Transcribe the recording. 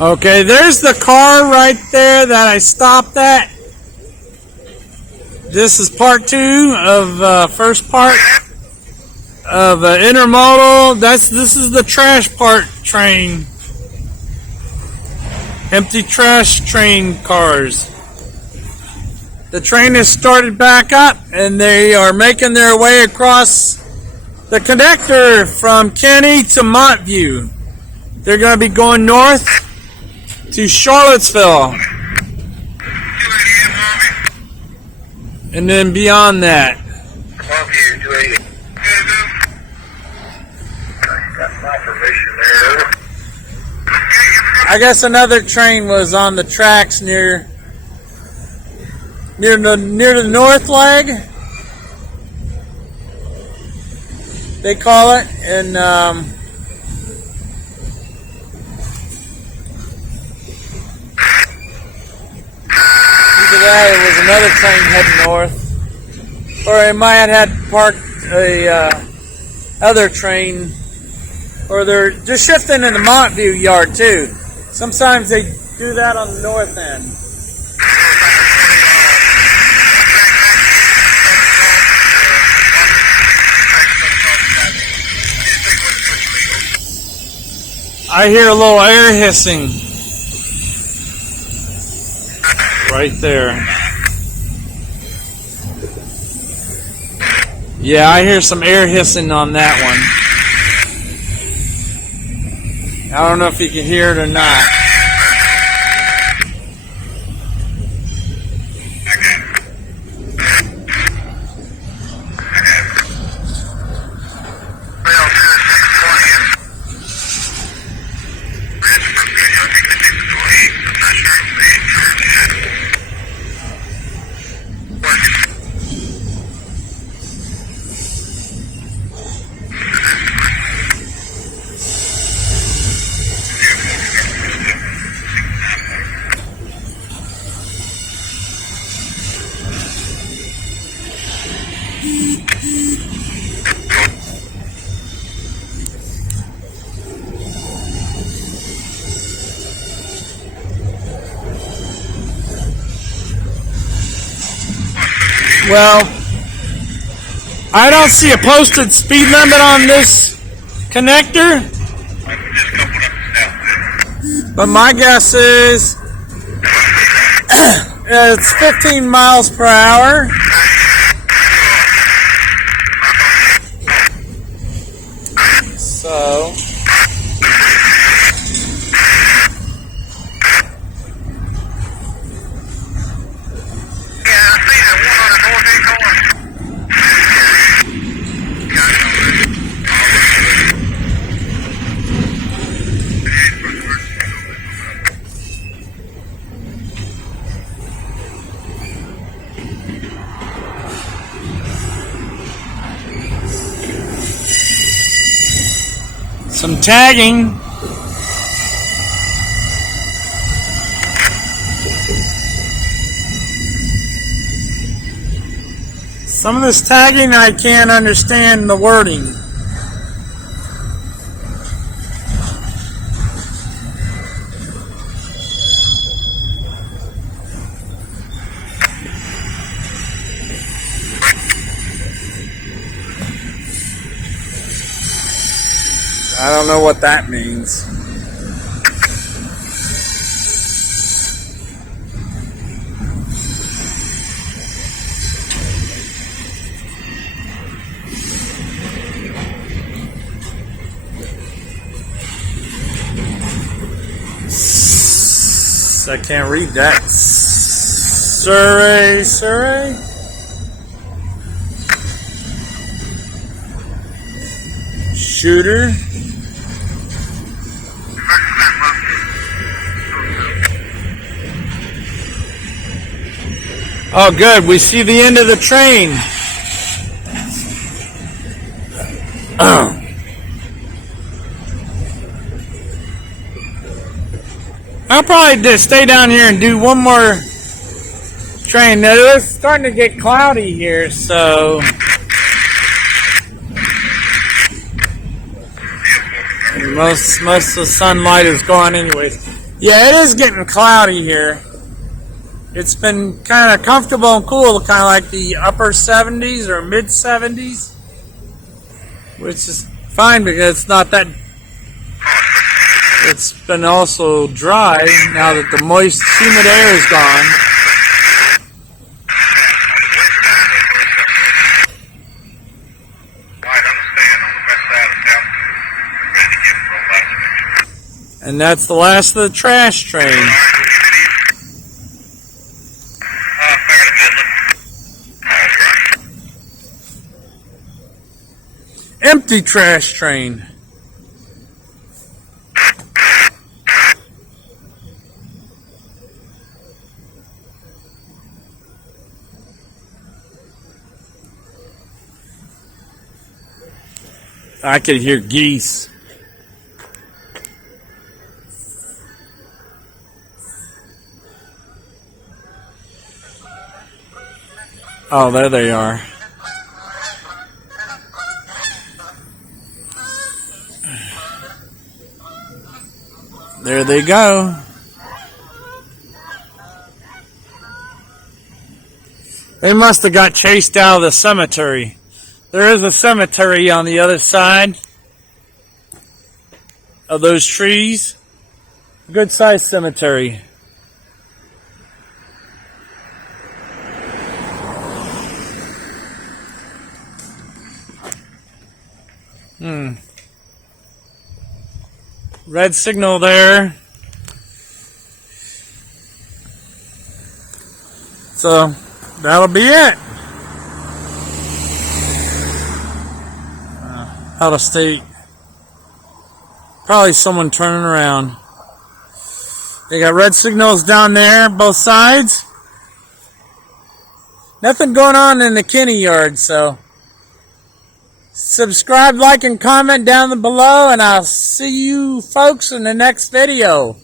Okay, there's the car right there that I stopped at. This is part 2 of first part of intermodal. This is the trash part train. Empty trash train cars. The train has started back up and they are making their way across the connector from Kenny to Montview. They're going to be going north to Charlottesville. And then beyond that. Montview, 280. Got my permission there. I guess another train was on the tracks near the north leg, they call it, and either that or it was another train heading north, or it might have had parked a other train, or they're just shifting in the Montview yard too. Sometimes they do that on the north end. I hear a little air hissing right there. Yeah, I hear some air hissing on that one. I don't know if you can hear it or not. Well, I don't see a posted speed limit on this connector, but my guess is it's 15 miles per hour. So some tagging. Some of this tagging I can't understand the wording. I don't know what that means. I can't read that. Surrey. Shooter. Oh, good. We see the end of the train. I'll probably just stay down here and do one more train. Now, it's starting to get cloudy here, so most of the sunlight is gone anyways. Yeah, it is getting cloudy here. It's been kind of comfortable and cool, kind of like the upper 70s or mid 70s, which is fine because it's not that. It's been also dry now that the moist, humid air is gone. And that's the last of the trash train. Empty trash train. I could hear geese. Oh, there they are. There they go. They must have got chased out of the cemetery. There is a cemetery on the other side of those trees. Good sized cemetery. Red signal there. So that'll be it. Out of state. Probably someone turning around. They got red signals down there, both sides. Nothing going on in the Kinney yard, so subscribe, like, and comment down below, and I'll see you folks in the next video.